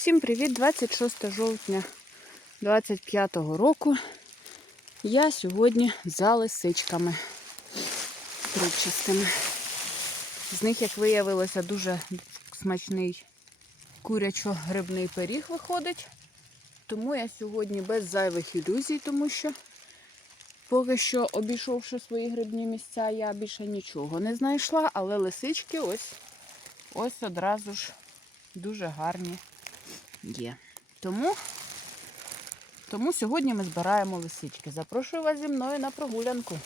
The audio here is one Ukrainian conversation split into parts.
Всім привіт! 26 жовтня 25 року. Я сьогодні за лисичками трубчастими. З них, як виявилося, дуже смачний курячо-грибний пиріг виходить. Тому я сьогодні без зайвих ілюзій, тому що поки що, обійшовши свої грибні місця, я більше нічого не знайшла, але лисички ось, ось одразу ж дуже гарні є. Тому, тому сьогодні ми збираємо лисички. Запрошую вас зі мною на прогулянку.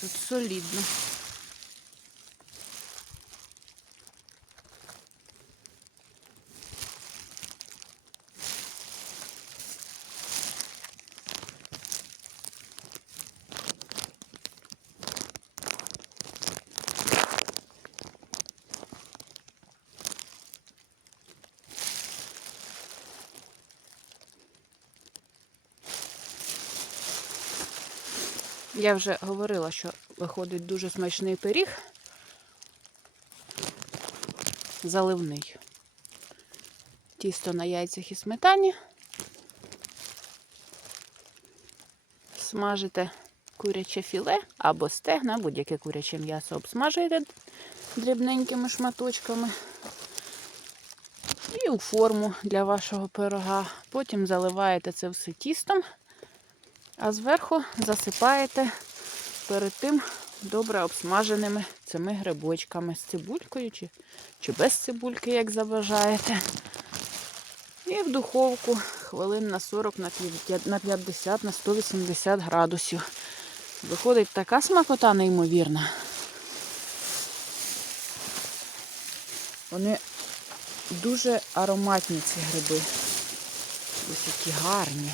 Тут солідно. Я вже говорила, що виходить дуже смачний пиріг. Заливний. Тісто на яйцях і сметані. Смажите куряче філе або стегна, будь-яке куряче м'ясо обсмажуєте дрібненькими шматочками. І у форму для вашого пирога. Потім заливаєте це все тістом. А зверху засипаєте перед тим добре обсмаженими цими грибочками з цибулькою чи, чи без цибульки, як забажаєте. І в духовку хвилин на 40, на 50, на 180 градусів. Виходить така смакота неймовірна. Вони дуже ароматні, ці гриби. Ось які гарні.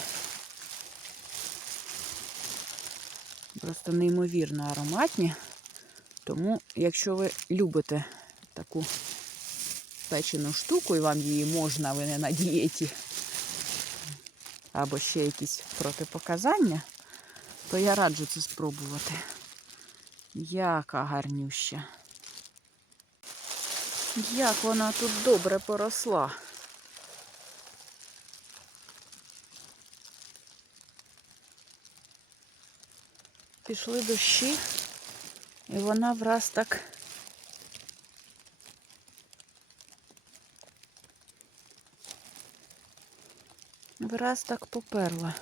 Просто неймовірно ароматні. Тому, якщо ви любите таку печену штуку і вам її можна, ви не на дієті, або ще якісь протипоказання, то я раджу це спробувати. Яка гарнюща. Як вона тут добре поросла. Пішли дощі, і вона враз так враз так поперла.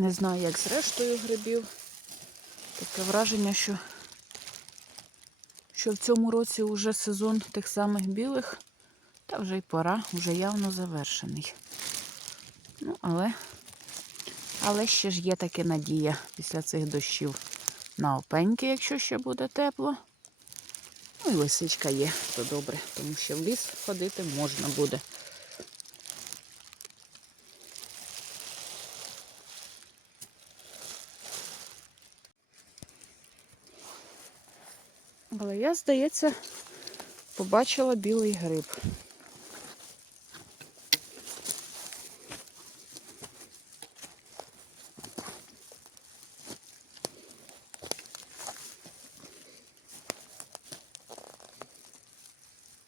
Не знаю, як з рештою грибів. Таке враження, що що в цьому році вже сезон тих самих білих, та вже й пора, вже явно завершений. Ну, але, але ще ж є таке надія після цих дощів на опеньки, якщо ще буде тепло. Ну і лисичка є, то добре, тому що в ліс ходити можна буде. Але я, здається, побачила білий гриб.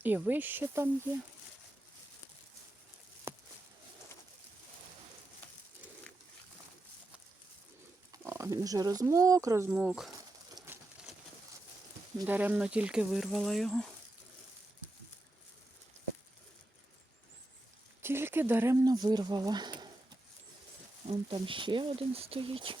І вище там є. О, він вже розмок, розмок. Даремно тільки вирвала його. Тільки даремно вирвала. Вон там ще один стоїть.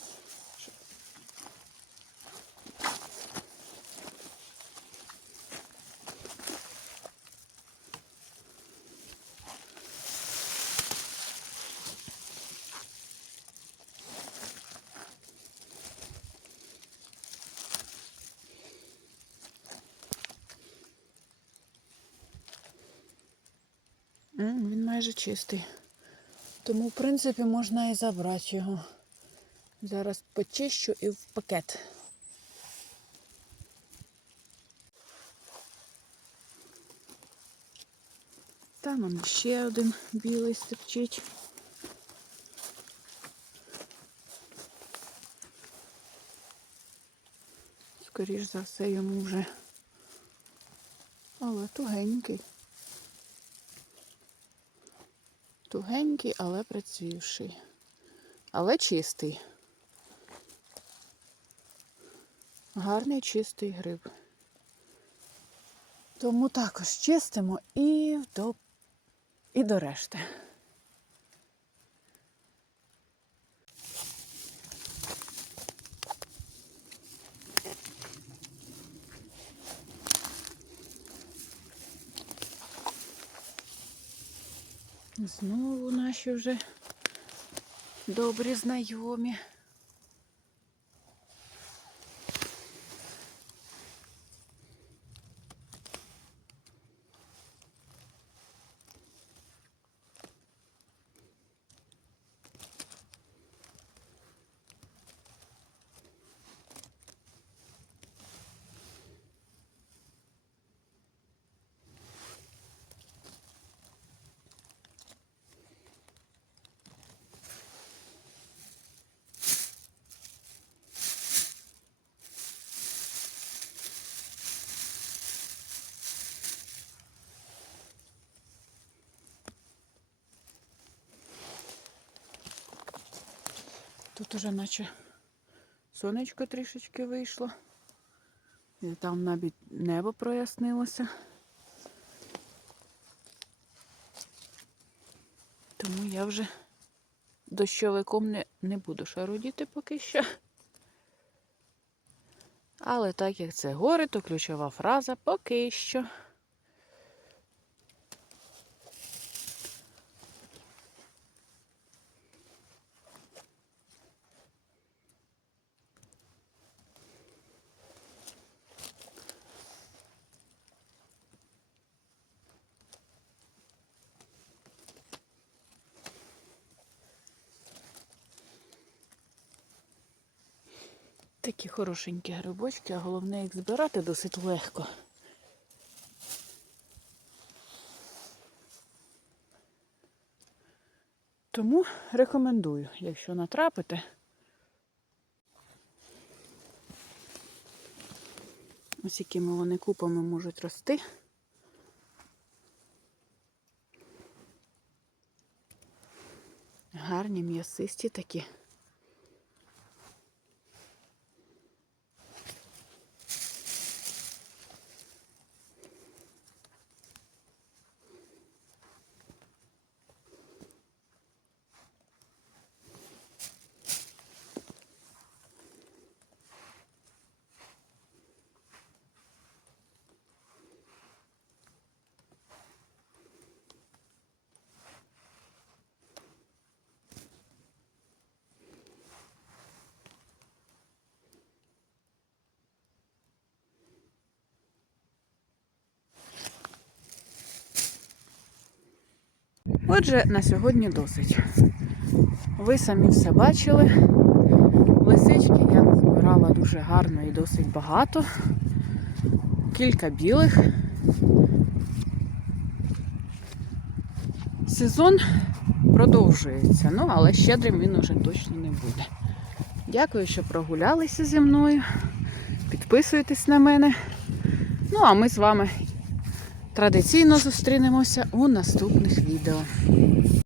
Майже чистий. Тому, в принципі, можна і забрати його. Зараз почищу і в пакет. Там он ще один білий стирчить. Скоріш за все йому вже. Але тугенький. Тугенький, але працювший. Але чистий. Гарний чистий гриб. Тому також чистимо і до, і до решти. Знову наші вже добрі знайомі. Тут уже наче сонечко трішечки вийшло. І там навіть небо прояснилося. Тому я вже дощовиком не, не буду шарудіти поки що. Але так як це гори, то ключова фраза поки що. Такі хорошенькі грибочки, а головне їх збирати досить легко. Тому рекомендую, якщо натрапите. Ось якими вони купами можуть рости. Гарні, м'ясисті такі. Отже, на сьогодні досить. Ви самі все бачили. Лисички я назбирала дуже гарно і досить багато. Кілька білих. Сезон продовжується, ну але щедрим він уже точно не буде. Дякую, що прогулялися зі мною. Підписуйтесь на мене. Ну, а ми з вами традиційно зустрінемося у наступних відео.